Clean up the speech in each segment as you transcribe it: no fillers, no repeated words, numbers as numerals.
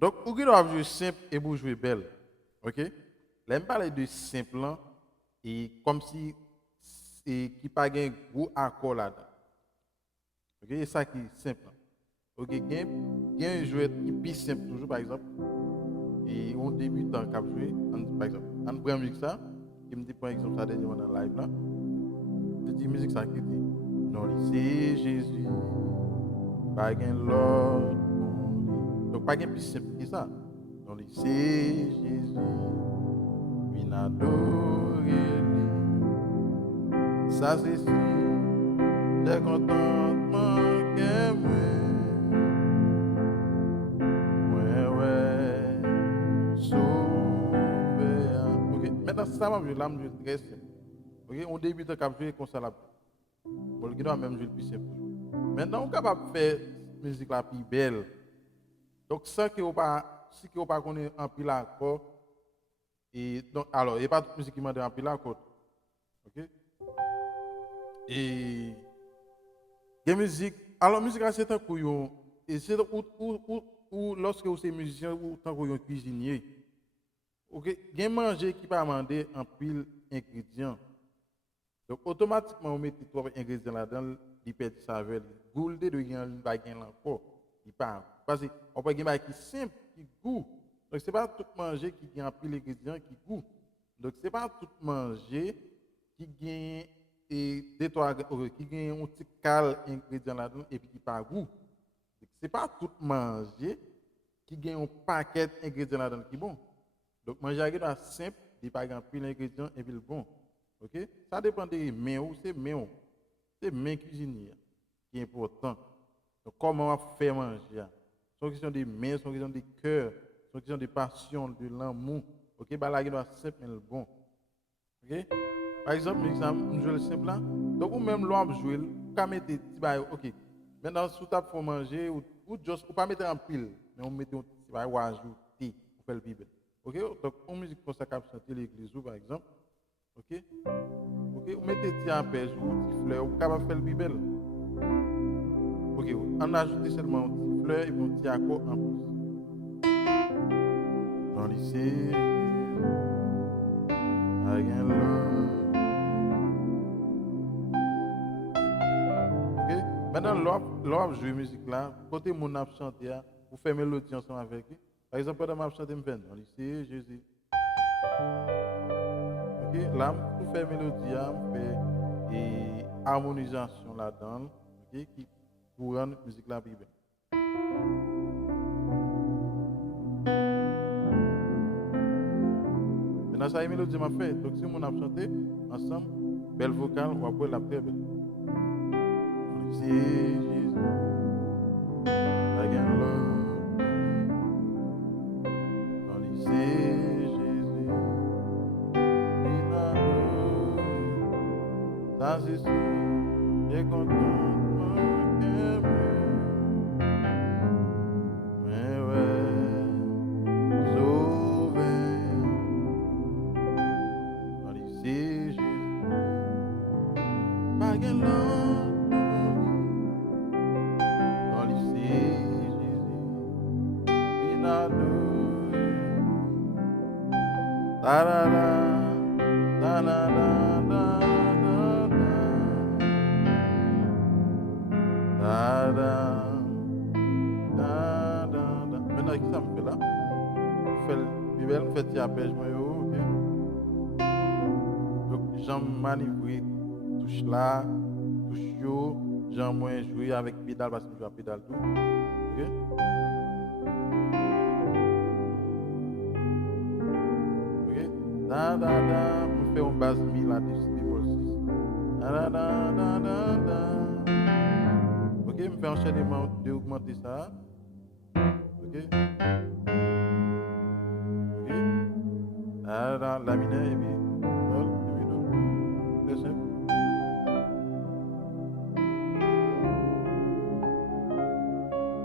Donc, ou qui doit jouer simple et pour jouer belle. OK? Là, je parle de simple là, et comme si et qui pas un gros accord là-dedans. OK? C'est ça qui est simple. OK? Il y a un joueur qui est plus simple toujours, par exemple, et on débute en cap jouer, par exemple, on prend musique ça, qui me dit par exemple ça dernièrement dans le live là, je dis musique ça qui dit, non, c'est Jésus, pas gain l'autre. Donc, pas gain plus simple que ça. Non, c'est Jésus, oui, n'adorer. Ça, c'est sûr, j'ai contentement que moi, ouais, sauvé. Ok, maintenant, ça m'a vu là, je très simple. Ok, on débute à jouer comme ça là. Bon, le doit même jouer le plus simple. Maintenant, on est capable de faire musique la plus belle. Donc, ça qui n'est pas, si qui pas connaît en pile accord, et donc, alors, il n'y a pas de musique qui m'a dit en pile accord. Ok? Et, la musique, alors, musique, c'est un couillon, et c'est où lorsque vous êtes musicien, ou tant que vous êtes cuisinier, ok? Il y a manger qui va demander en pile ingrédients. Donc, automatiquement, on met trois ingrédients là-dedans, il perd sa saveur. Goulde de rien, il va gagner encore. Il part. Parce qu'on peut gagner qui simple, qui goût. Donc, ce n'est pas tout manger qui gagne pile ingrédients qui goût. Donc, ce n'est pas tout manger qui gagne qui gagne un petit cal ingrédient là-dedans et puis qui pas goût. Ce n'est pas tout manger qui gagne un paquet d'ingrédients là-dedans qui est bon. Donc, manger doit simple, il n'y a pas pile d'ingrédients et puis le bon. OK? Ça dépend des mains ou c'est mains. C'est mains cuisinières qui est important. Donc, comment on fait manger? C'est une question de mains, c'est une question de cœur, c'est une question de passion, de l'amour. OK? Bah là, il doit simple mais le bon. OK? Par exemple, nous jouons le simple là. Donc, ou même l'homme jouer, vous pouvez mettre des petits bails. OK. Maintenant, si vous pour manger, ou juste, vous pas mettre en pile, mais on met un petit bail ou ajouter pour faire le Bible. OK? Donc, en musique pour ça, qu'on chanter l'église, par exemple. OK? OK? Vous mettez des ampères ou des fleurs, vous pouvez faire le Bible. OK? On ajoute seulement des fleurs et des accords en plus. Dans lycée, again love. OK? Maintenant, l'homme joue musique là, côté mon a chanté, vous faites mélodie ensemble avec lui. Par exemple, pendant que je chante, je vais dans lycée, Jésus. OK? Là, pour faire mélodie, je fais harmonisation là-dedans, OK? Qui pour rendre la musique là plus belle. Maintenant, ça y est, mélodie m'a fait. Donc, si on a chanté ensemble, belle vocale, on va pouvoir la très belle. C'est Jésus, again love. Dans lycée, Jésus, ça c'est sûr, j'ai contentement que mais ouais, sauvé. Dans lycée, Jésus, again love. Dans lycée, Jésus, da da da da da da da da da da. Maintenant, qui ça me fait là? Fait le Bible, fait le arpège, ok? Donc, j'en manivrer, touche là, touche yo, j'en moins jouer avec pédale parce que je joue à pédale tout. Ok? Ok? Da da da, on fait un base mi là, bémol 6. Da da da da da da. Ok, je fais enchaînement de augmenter ça. Ok? Ok? Da da, la mineur et puis sol, et puis do. Très simple.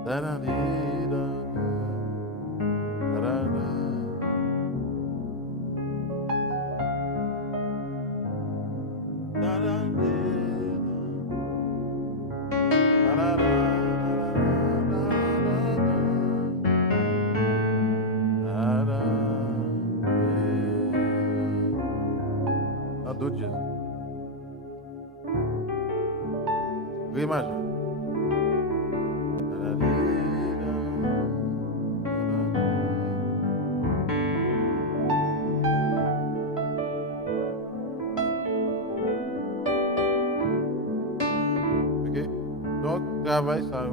Da da di da da da da. Da da di da da da da da da da. Do Jésus. Ré majeur. Ok. Donc, travail ça.